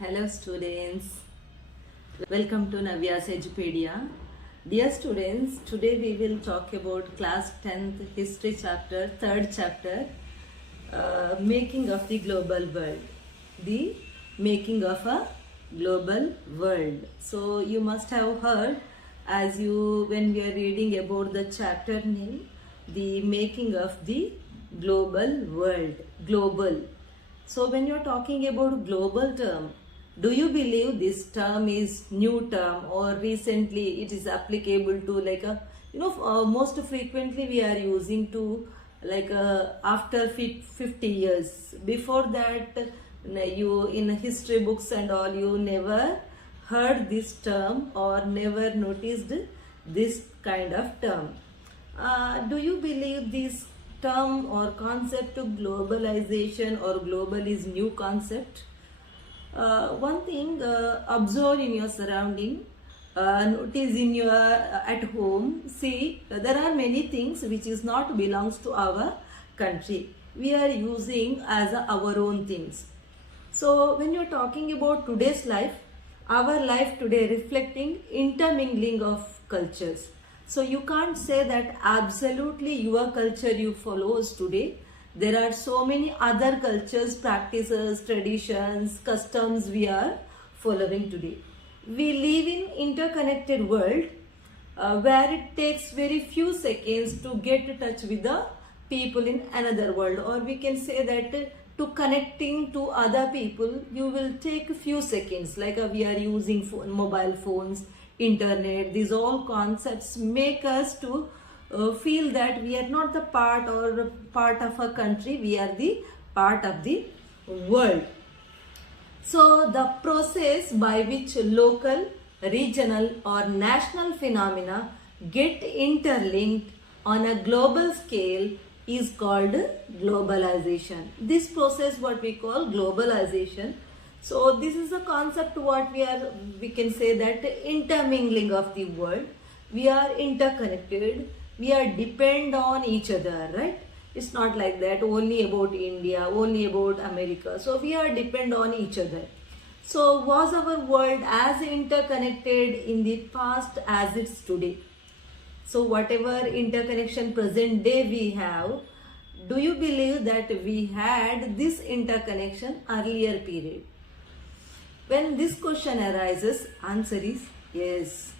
Hello students, welcome to Navya's Edupedia. Dear students, today we will talk about class 10th history chapter, third chapter, making of the global world. The making of a global world. So you must have heard when we are reading about the chapter name, the making of the global world, global. So when you're talking about global term, do you believe this term is new term or recently it is applicable to most frequently we are using to after 50 years. Before that, you in history books and all, you never heard this term or never noticed this kind of term. Do you believe this term or concept to globalization or global is new concept? One thing, observe in your surrounding, notice in your at home. See, there are many things which is not belongs to our country. We are using as our own things. So when you are talking about today's life, our life today reflecting intermingling of cultures. So you can't say that absolutely your culture you follows today. There are so many other cultures, practices, traditions, customs we are following today. We live in interconnected world where it takes very few seconds to get in touch with the people in another world, or we can say that to connecting to other people you will take a few seconds, we are using mobile phones, internet. These all concepts make us to feel that we are not the part of a country, we are the part of the world. So the process by which local, regional or national phenomena get interlinked on a global scale is called globalization. This process what we call globalization. So this is a concept what we can say that intermingling of the world. We are interconnected. We are depend on each other, right? It's not like that only about India, only about America. So we are depend on each other. So was our world as interconnected in the past as it's today? So whatever interconnection present day we have, do you believe that we had this interconnection earlier period? When this question arises, answer is yes.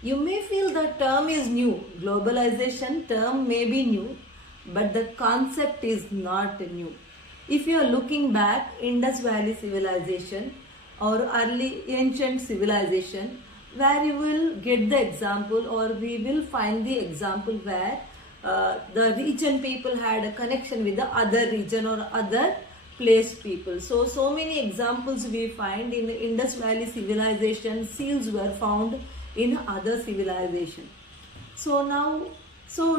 You may feel the term is new, globalization term may be new, but the concept is not new. If you are looking back, Indus Valley civilization or early ancient civilization, where you will get the example or we will find the example where the region people had a connection with the other region or other place people. So many examples we find in the Indus Valley civilization, seals were found in other civilization. So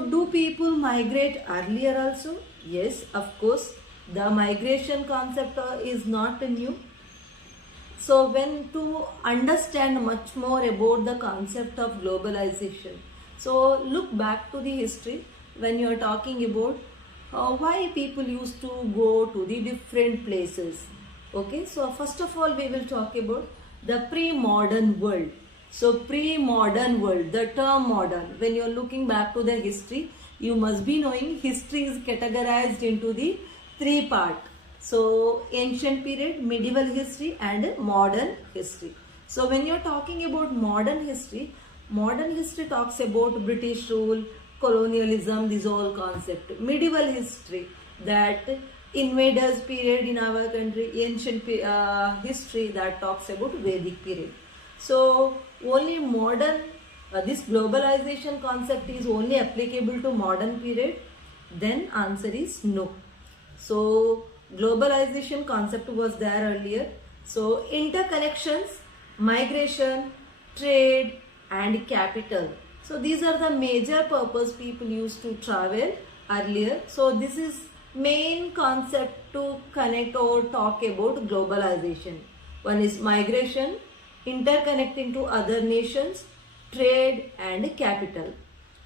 do people migrate earlier also? Yes, of course. The migration concept is not new. So when to understand much more about the concept of globalization, so look back to the history when you are talking about why people used to go to the different places. Okay, so first of all we will talk about the pre-modern world. So pre-modern world, the term modern, when you are looking back to the history, you must be knowing history is categorized into the three parts. So ancient period, medieval history and modern history. So when you are talking about modern history talks about British rule, colonialism, these all concept. Medieval history, that invaders period in our country, ancient history that talks about Vedic period. So only modern, this globalization concept is only applicable to modern period? Then answer is no. So globalization concept was there earlier. So interconnections, migration, trade and capital. So these are the major purpose people used to travel earlier. So this is main concept to connect or talk about globalization. One is migration, interconnecting to other nations, trade and capital.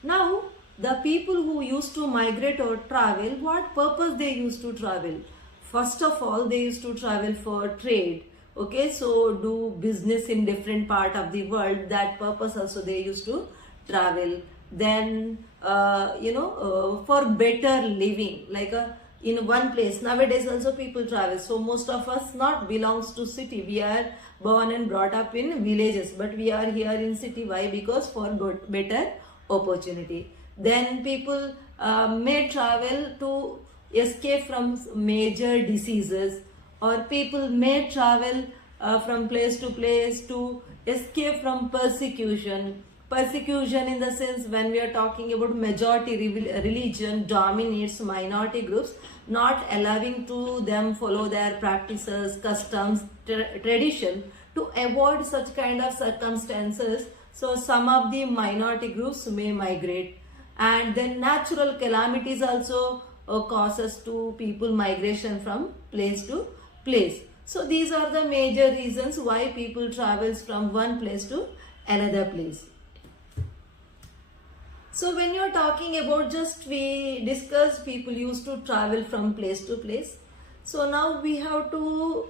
Now the people who used to migrate or travel, what purpose they used to travel? First of all, they used to travel for trade, okay, so do business in different part of the world. That purpose also they used to travel. Then for better living, like in one place. Nowadays also people travel, so most of us not belongs to city. We are born and brought up in villages, but we are here in city. Why? Because for better opportunity. Then people may travel to escape from major diseases, or people may travel from place to place to escape from persecution. Persecution in the sense, when we are talking about majority religion dominates minority groups, not allowing to them follow their practices, customs, tradition. To avoid such kind of circumstances, so some of the minority groups may migrate. And then natural calamities also causes to people migration from place to place. So these are the major reasons why people travels from one place to another place. So when you're talking about, just we discussed people used to travel from place to place. So now we have to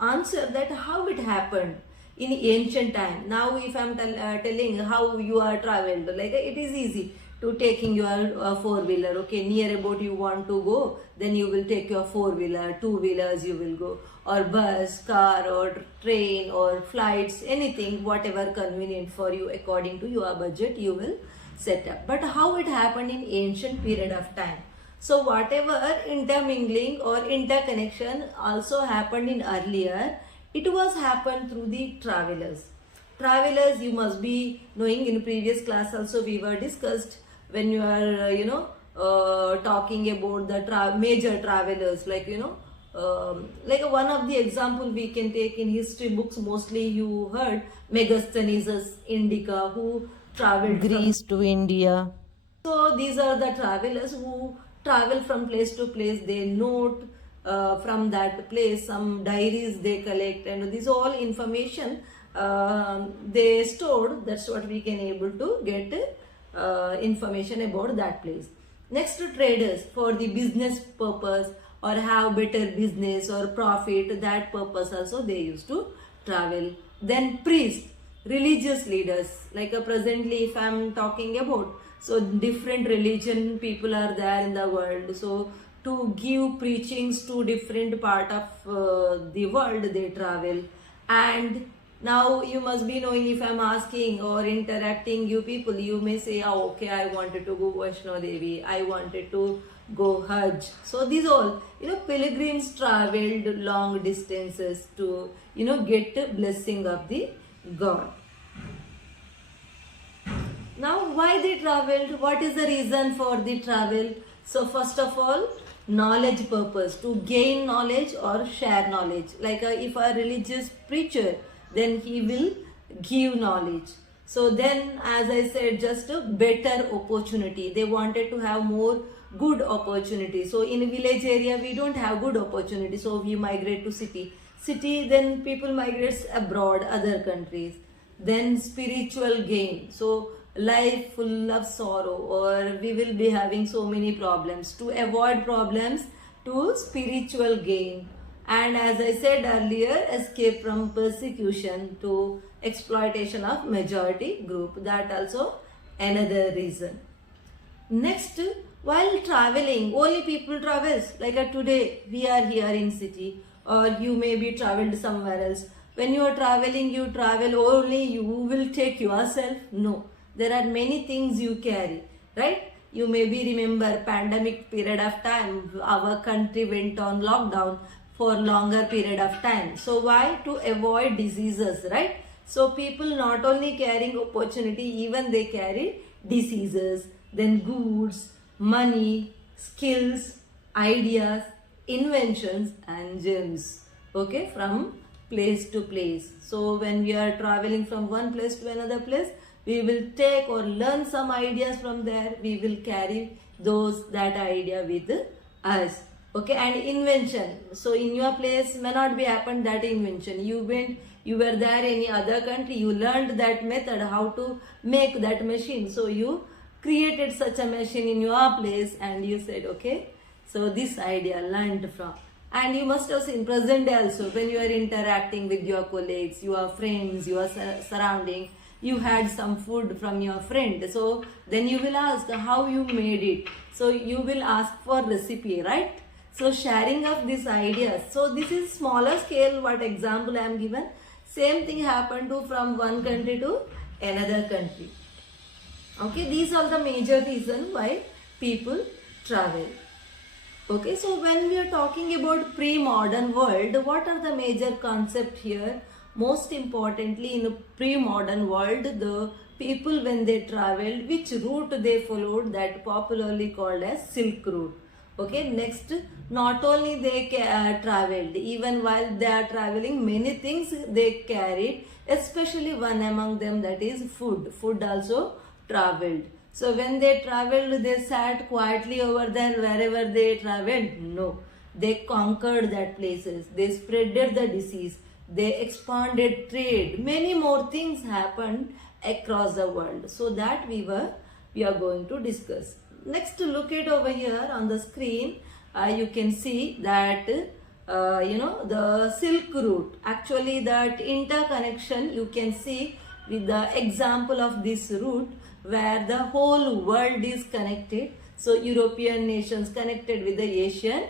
answer that how it happened in ancient time. Now if I'm telling how you are traveled, like it is easy to taking your four-wheeler. Okay, near about you want to go, then you will take your four-wheeler, two-wheelers you will go, or bus, car, or train, or flights, anything, whatever convenient for you according to your budget you will set up. But how it happened in ancient period of time? So whatever intermingling or interconnection also happened in earlier, it was happened through the travelers. Travelers, you must be knowing, in previous class also we were discussed, when you are talking about the major travelers, like like one of the example we can take in history books, mostly you heard Megasthenes Indica, who traveled Greece to India. So these are the travelers who travel from place to place. They note from that place, some diaries they collect, and this all information they stored. That's what we can able to get information about that place. Next, to traders, for the business purpose or have better business or profit, that purpose also they used to travel. Then priests, religious leaders, like presently if I'm talking about, so different religion people are there in the world, so to give preachings to different part of the world they travel. And now you must be knowing, if I'm asking or interacting you people, you may say, oh, okay, I wanted to go Vaishno Devi, I wanted to go Hajj. So these all, pilgrims traveled long distances to, get blessing of the God. Now why they traveled? What is the reason for the travel? So first of all, knowledge purpose, to gain knowledge or share knowledge. Like if a religious preacher, then he will give knowledge. So then, as I said, just a better opportunity. They wanted to have more good opportunity. So in village area, we don't have good opportunity. So we migrate to city. City, then people migrate abroad, other countries. Then spiritual gain. So life full of sorrow, or we will be having so many problems. To avoid problems, to spiritual gain. And as I said earlier, escape from persecution, to exploitation of majority group. That also another reason. Next, while traveling, only people travels. Like today, we are here in city, or you may be traveled somewhere else. When you are traveling, you travel only you will take yourself? No. There are many things you carry, right? You maybe remember pandemic period of time, our country went on lockdown for longer period of time. So why? To avoid diseases, right? So people not only carrying opportunity, even they carry diseases, then goods, money, skills, ideas, inventions and gems, okay, from place to place. So when we are traveling from one place to another place, we will take or learn some ideas from there. We will carry that idea with us. Okay, and invention. So in your place may not be happened that invention. You were there in any other country, you learned that method, how to make that machine. So you created such a machine in your place and you said, okay, so this idea learned from. And you must have seen present day also, when you are interacting with your colleagues, your friends, your surrounding, you had some food from your friend. So then you will ask how you made it. So you will ask for recipe, right? So sharing of these ideas. So this is smaller scale, what example I am given. Same thing happened to from one country to another country. Okay, these are the major reasons why people travel. Okay, so when we are talking about pre-modern world, what are the major concept here? Most importantly, in a pre-modern world, the people when they traveled, which route they followed, that popularly called as Silk Route. Okay, next, not only they traveled, even while they are traveling, many things they carried, especially one among them, that is food. Food also traveled. So when they traveled, they sat quietly over there wherever they traveled? No. They conquered that places. They spreaded the disease. They expanded trade. Many more things happened across the world. So that we are going to discuss. Next, look at over here on the screen. You can see that the Silk Route. Actually, that interconnection you can see with the example of this route, where the whole world is connected. So European nations connected with the Asian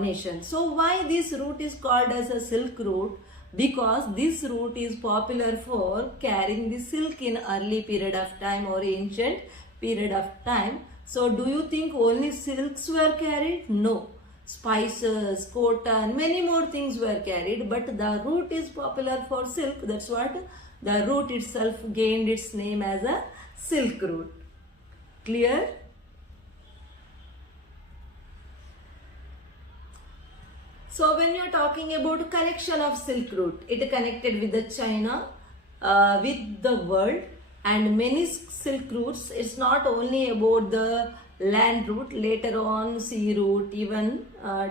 nation. So why this route is called as a Silk Route? Because this route is popular for carrying the silk in early period of time or ancient period of time. So do you think only silks were carried? No. Spices, cotton, many more things were carried, but the route is popular for silk. That's what the route itself gained its name as a Silk Route. Clear? So when you are talking about connection of Silk Route, it connected with the China, with the world, and many silk routes. It's not only about the land route, later on sea route, even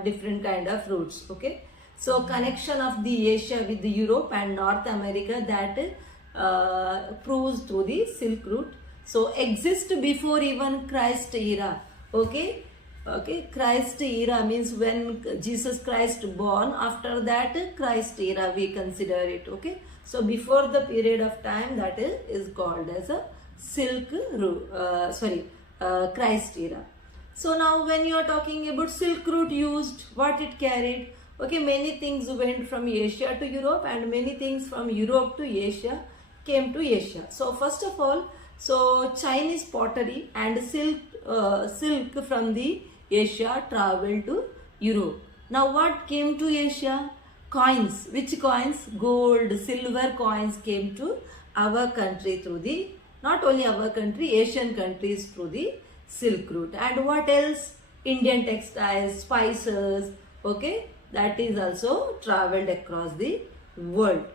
different kind of routes. Okay, so connection of the Asia with the Europe and North America, that proves through the Silk Route. So exist before even Christ era. Okay, Christ era means when Jesus Christ born. After that, Christ era we consider it. Okay, so before the period of time, that is called as a Silk Route. Christ era. So now when you are talking about Silk Route used, what it carried? Okay, many things went from Asia to Europe, and many things from Europe to Asia came to Asia. So first of all, so Chinese pottery and silk from the Asia traveled to Europe. Now what came to Asia? Coins. Which coins? Gold, silver coins came to our country through the, not only our country, Asian countries through the Silk Route. And what else? Indian textiles, spices, okay, that is also traveled across the world.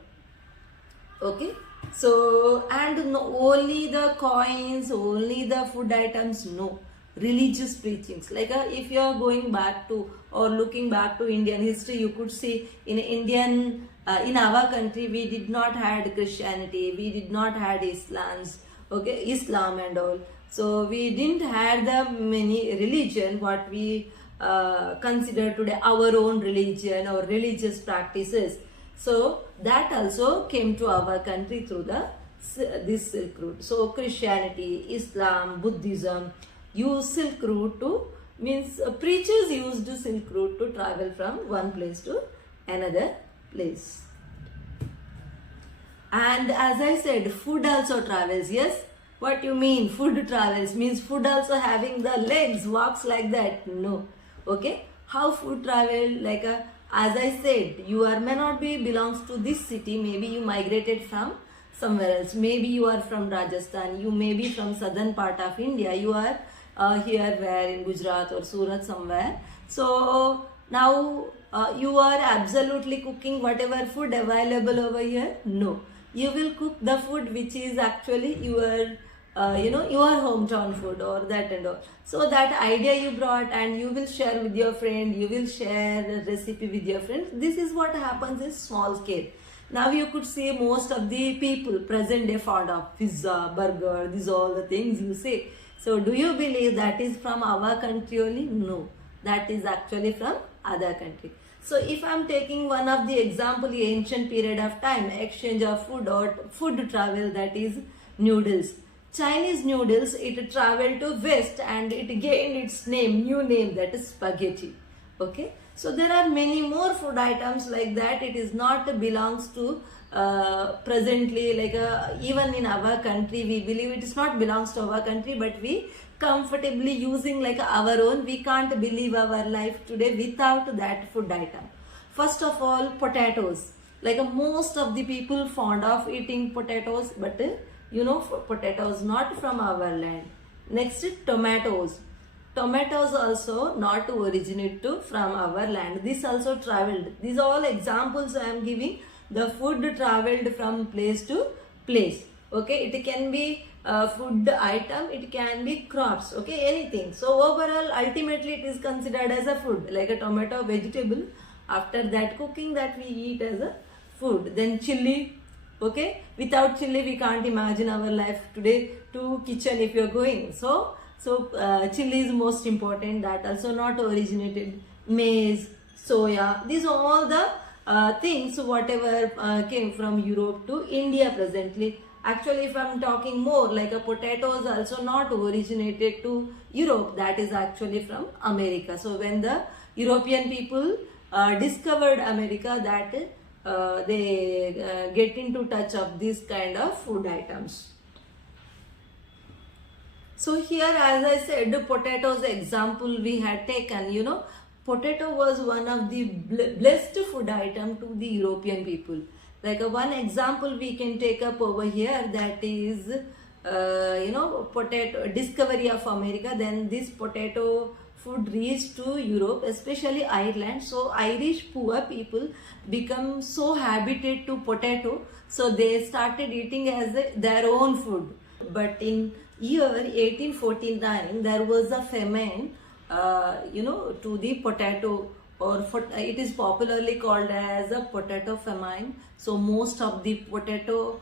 Okay, so and no, only the coins, only the food items, no. Religious preachings, like if you are going back to or looking back to Indian history, you could see in our country we did not had Christianity, we did not had Islam and all. So we didn't had the many religion what we consider today our own religion or religious practices. So that also came to our country through this Silk Route. So Christianity, Islam, Buddhism use Silk Route to, means preachers used Silk Route to travel from one place to another place. And as I said, food also travels. Yes, what you mean food travels? Means food also having the legs, walks like that? No. Okay, how food travel? Like as I said, you may not be belongs to this city, maybe you migrated from somewhere else. Maybe you are from Rajasthan, you may be from southern part of India, you are here where in Gujarat or Surat somewhere. So now you are absolutely cooking whatever food available over here? No. You will cook the food which is actually your hometown food or that and all. So that idea you brought and you will share with your friend, you will share the recipe with your friends. This is what happens in small scale. Now you could see most of the people present day fond of pizza, burger, these all the things you say. So do you believe that is from our country only? No. That is actually from other country. So if I'm taking one of the example, the ancient period of time, exchange of food or food travel, that is noodles. Chinese noodles, it traveled to west and it gained its name, new name, that is spaghetti. Okay. So there are many more food items like that. It is not belongs to presently, like even in our country, we believe it is not belongs to our country, but we comfortably using like our own. We can't believe our life today without that food item. First of all, potatoes. Like most of the people fond of eating potatoes, but potatoes not from our land. Next, tomatoes. Tomatoes also not originate to from our land. This also traveled. These are all examples I am giving. The food traveled from place to place. Okay, it can be food item, it can be crops, okay, anything. So overall, ultimately it is considered as a food, like a tomato, vegetable. After that, cooking that we eat as a food. Then chili, okay, without chili we can't imagine our life today. To kitchen if you are going, so chili is most important. That also not originated. Maize, soya, these are all the things whatever came from Europe to India presently. Actually, if I'm talking more, like a potatoes also not originated to Europe, that is actually from America. So when the European people discovered America, that they get into touch of this kind of food items. So here, as I said, potatoes example we had taken, potato was one of the blessed food item to the European people. Like one example we can take up over here, that is, potato discovery of America. Then this potato food reached to Europe, especially Ireland. So Irish poor people become so habituated to potato, so they started eating as their own food. But in year 1849, there was a famine, to the potato, or it is popularly called as a potato famine. So most of the potato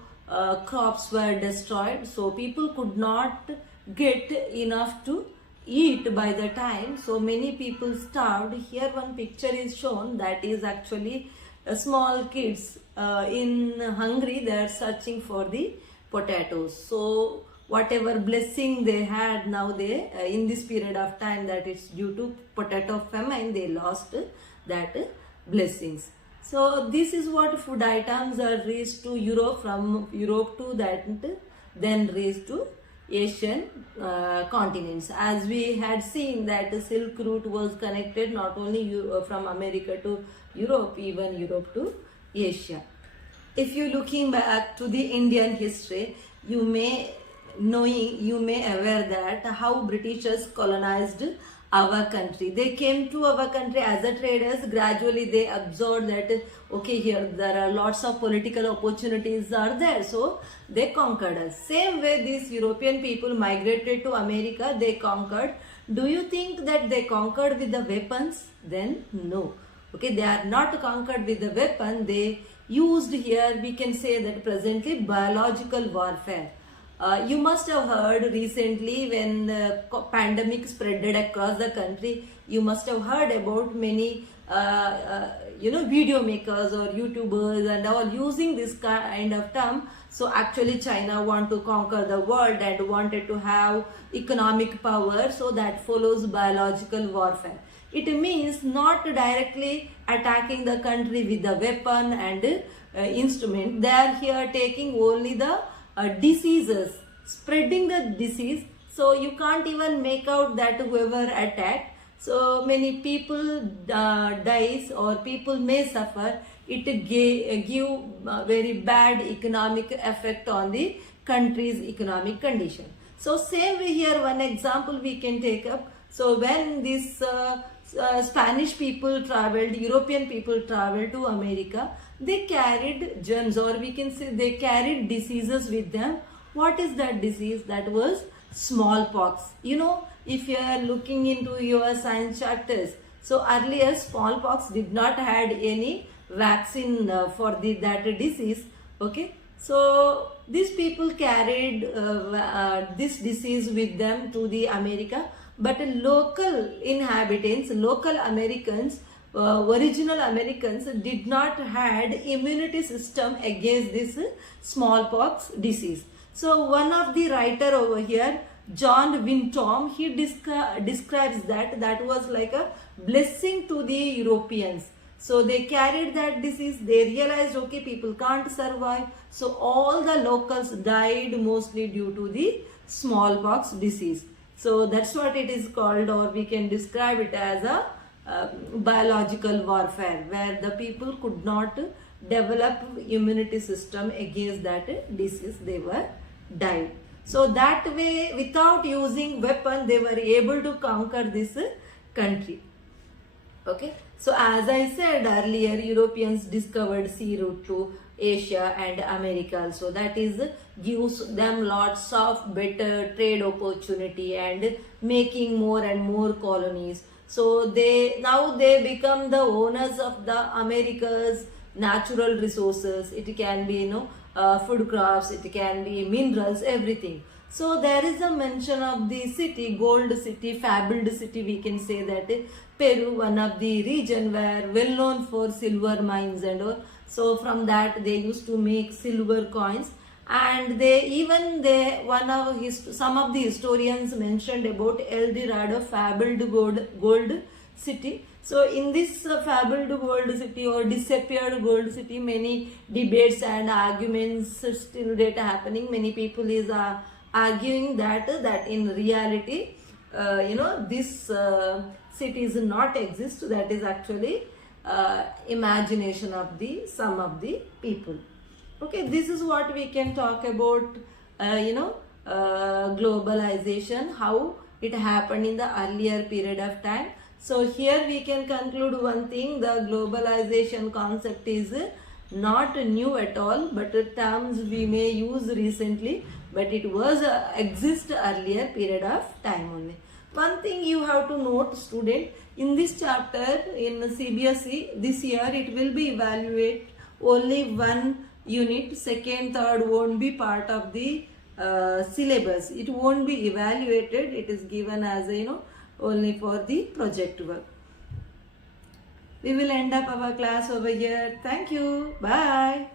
crops were destroyed. So people could not get enough to eat by the time. So many people starved. Here one picture is shown, that is actually small kids in Hungary. They are searching for the potatoes. So whatever blessing they had, now they in this period of time, that it's due to potato famine, they lost that blessings. So this is what food items are reached to Europe, from Europe to that, then reached to Asian continents. As we had seen that Silk Route was connected not only from America to Europe, even Europe to Asia. If you looking back to the Indian history, you may aware that how Britishers colonized our country. They came to our country as a traders. Gradually they absorbed that, okay, here there are lots of political opportunities are there, so they conquered us. Same way these European people migrated to America, they conquered. Do you think that they conquered with the weapons? Then no. Okay, they are not conquered with the weapon. They used, here we can say that presently, biological warfare. You must have heard recently when the pandemic spreaded across the country, you must have heard about many video makers or YouTubers and all using this kind of term. So actually China want to conquer the world and wanted to have economic power, so that follows biological warfare. It means not directly attacking the country with the weapon and instrument. They are here taking only the diseases, spreading the disease. So you can't even make out that whoever attacked. So many people dies or people may suffer. It give very bad economic effect on the country's economic condition. So same way here, one example we can take up. So when this Spanish people traveled, European people traveled to America, they carried germs, or we can say they carried diseases with them. What is that disease? That was smallpox. If you are looking into your science chapters, so earlier smallpox did not had any vaccine for that disease. Okay, so these people carried this disease with them to the America, but local inhabitants, local Americans original Americans did not had immunity system against this smallpox disease. So one of the writer over here, John Wintom, he describes that was like a blessing to the Europeans. So they carried that disease, they realized, okay, people can't survive. So all the locals died mostly due to the smallpox disease. So that's what it is called, or we can describe it as a biological warfare, where the people could not develop immunity system against that disease, they were died. So that way, without using weapon, they were able to conquer this country. Okay, so as I said earlier, Europeans discovered sea route to Asia and America. So that is gives them lots of better trade opportunity and making more and more colonies. So now they become the owners of the America's natural resources. It can be food crops, it can be minerals, everything. So there is a mention of the city, gold city, fabled city, we can say that Peru, one of the region where well known for silver mines and all. So from that they used to make silver coins, and some of the historians mentioned about El Dorado, fabled gold city. So in this fabled gold city or disappeared gold city, many debates and arguments still date happening. Many people is arguing that in reality, this city is not exist. That is actually imagination of some of the people. Okay, this is what we can talk about, globalization, how it happened in the earlier period of time. So here we can conclude one thing: the globalization concept is not new at all, but terms we may use recently, but it was exist earlier period of time only. One thing you have to note, student, in this chapter in CBSE this year it will be evaluate only one unit. Second, third won't be part of the syllabus. It won't be evaluated. It is given as only for the project work. We will end up our class over here. Thank you. Bye.